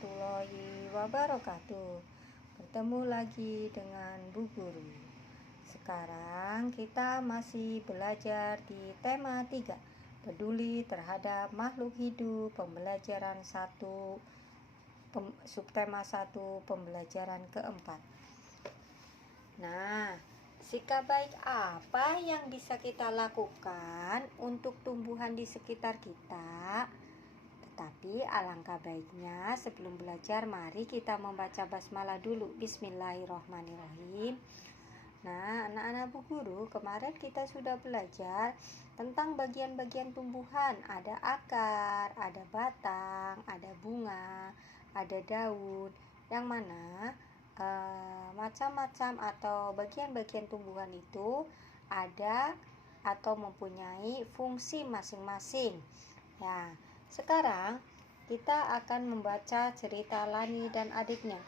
warahmatullahi wabarakatuh. Bertemu lagi dengan Bu Guru. Sekarang kita masih belajar di tema 3, peduli terhadap makhluk hidup, pembelajaran 1, subtema 1, pembelajaran keempat. Nah, sikap baik apa yang bisa kita lakukan untuk tumbuhan di sekitar kita? Tapi alangkah baiknya sebelum belajar mari kita membaca basmalah dulu. Bismillahirrahmanirrahim. Nah, anak-anak Bu Guru, kemarin kita sudah belajar tentang bagian-bagian tumbuhan. Ada akar, ada batang, ada bunga, ada daun. Yang mana macam-macam atau bagian-bagian tumbuhan itu ada atau mempunyai fungsi masing-masing. Ya. Sekarang kita akan membaca cerita Lani dan adiknya.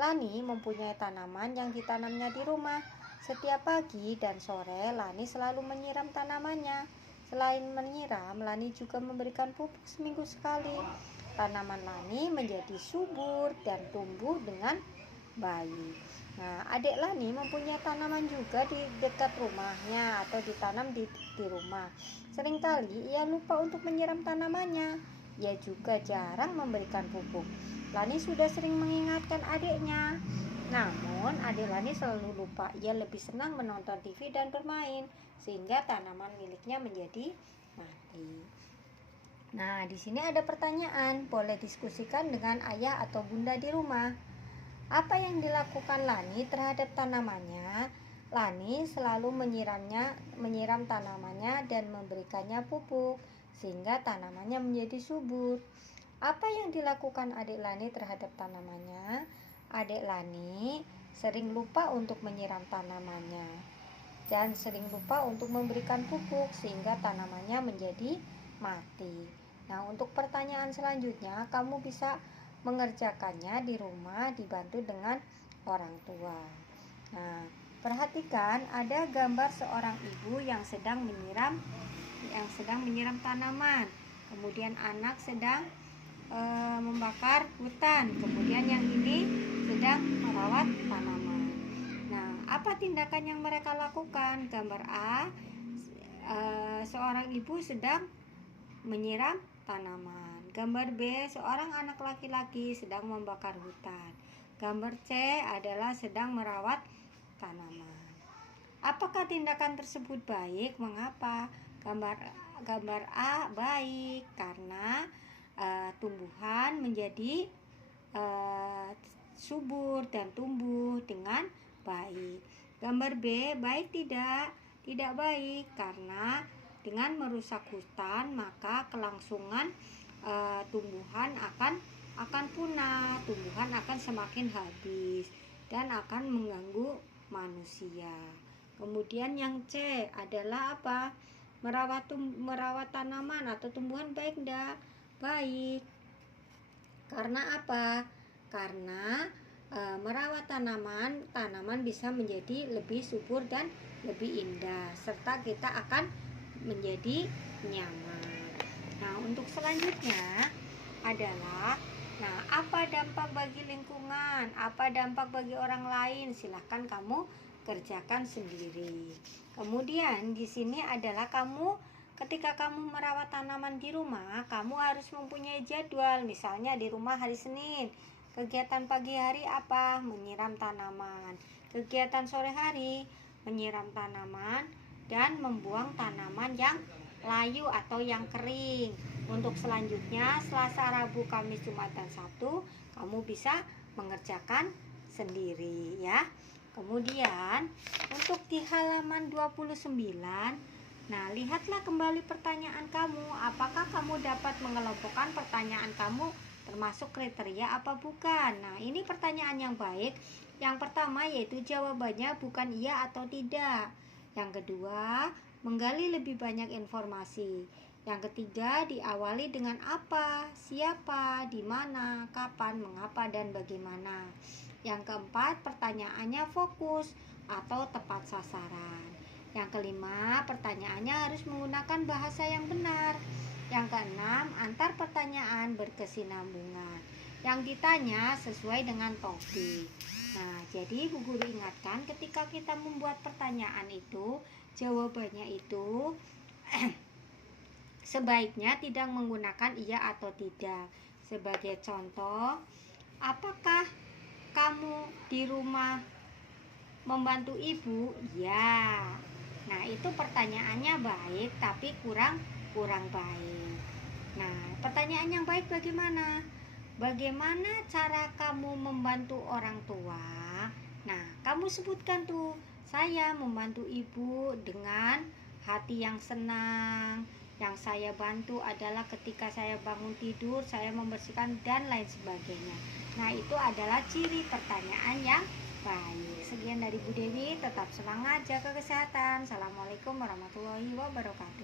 Lani mempunyai tanaman yang ditanamnya di rumah. Setiap pagi dan sore Lani selalu menyiram tanamannya. Selain menyiram, Lani juga memberikan pupuk seminggu sekali. Tanaman Lani menjadi subur dan tumbuh dengan baik. Nah, adik Lani mempunyai tanaman juga di dekat rumahnya atau ditanam di rumah. Seringkali ia lupa untuk menyiram tanamannya. Ia juga jarang memberikan pupuk. Lani sudah sering mengingatkan adiknya. Namun, adik Lani selalu lupa. Ia lebih senang menonton TV dan bermain, sehingga tanaman miliknya menjadi mati. Nah, di sini ada pertanyaan. Boleh diskusikan dengan ayah atau bunda di rumah. Apa yang dilakukan Lani terhadap tanamannya? Lani selalu menyiram tanamannya dan memberikannya pupuk sehingga tanamannya menjadi subur. Apa yang dilakukan adik Lani terhadap tanamannya? Adik Lani sering lupa untuk menyiram tanamannya dan sering lupa untuk memberikan pupuk sehingga tanamannya menjadi mati. Nah, untuk pertanyaan selanjutnya kamu bisa mengerjakannya di rumah dibantu dengan orang tua. Nah, perhatikan ada gambar seorang ibu yang sedang menyiram tanaman. Kemudian anak sedang membakar hutan. Kemudian yang ini sedang merawat tanaman. Nah, apa tindakan yang mereka lakukan? Gambar A, seorang ibu sedang menyiram tanaman. Gambar B, seorang anak laki-laki sedang membakar hutan. Gambar C adalah sedang merawat tanaman. Apakah tindakan tersebut baik? Mengapa? Gambar A baik karena tumbuhan menjadi subur dan tumbuh dengan baik. Gambar B baik tidak? Tidak baik karena dengan merusak hutan maka kelangsungan tumbuhan akan punah, tumbuhan akan semakin habis dan akan mengganggu manusia. Kemudian yang C adalah apa? Merawat tanaman atau tumbuhan baik enggak? Baik. Karena apa? Karena merawat tanaman bisa menjadi lebih subur dan lebih indah serta kita akan menjadi nyaman. Nah, untuk selanjutnya adalah apa dampak bagi lingkungan? Apa dampak bagi orang lain? Silahkan kamu kerjakan sendiri. Kemudian di sini adalah ketika kamu merawat tanaman di rumah, kamu harus mempunyai jadwal. Misalnya di rumah hari Senin, kegiatan pagi hari apa? Menyiram tanaman. Kegiatan sore hari, menyiram tanaman dan membuang tanaman yang layu atau yang kering. Untuk selanjutnya Selasa, Rabu, Kamis, Jumat, dan Sabtu kamu bisa mengerjakan sendiri ya. Kemudian untuk di halaman 29, nah lihatlah kembali pertanyaan kamu. Apakah kamu dapat mengelompokkan pertanyaan kamu termasuk kriteria apa bukan? Nah, ini pertanyaan yang baik. Yang pertama yaitu jawabannya bukan iya atau tidak. Yang kedua, menggali lebih banyak informasi. Yang ketiga, diawali dengan apa, siapa, di mana, kapan, mengapa, dan bagaimana. Yang keempat, pertanyaannya fokus atau tepat sasaran. Yang kelima, pertanyaannya harus menggunakan bahasa yang benar. Yang keenam, antar pertanyaan berkesinambungan. yang ditanya sesuai dengan topik. Nah, jadi Bu Guru ingatkan ketika kita membuat pertanyaan itu, jawabannya itu sebaiknya tidak menggunakan iya atau tidak. Sebagai contoh, apakah kamu di rumah membantu ibu? Ya. Nah, itu pertanyaannya baik tapi kurang baik. Nah, pertanyaan yang baik bagaimana? Bagaimana cara kamu membantu orang tua? Nah, kamu sebutkan tuh, saya membantu ibu dengan hati yang senang. Yang saya bantu adalah ketika saya bangun tidur, saya membersihkan dan lain sebagainya. Nah, itu adalah ciri pertanyaan yang baik. Sekian dari Bu Dewi, tetap semangat, jaga kesehatan. Assalamualaikum warahmatullahi wabarakatuh.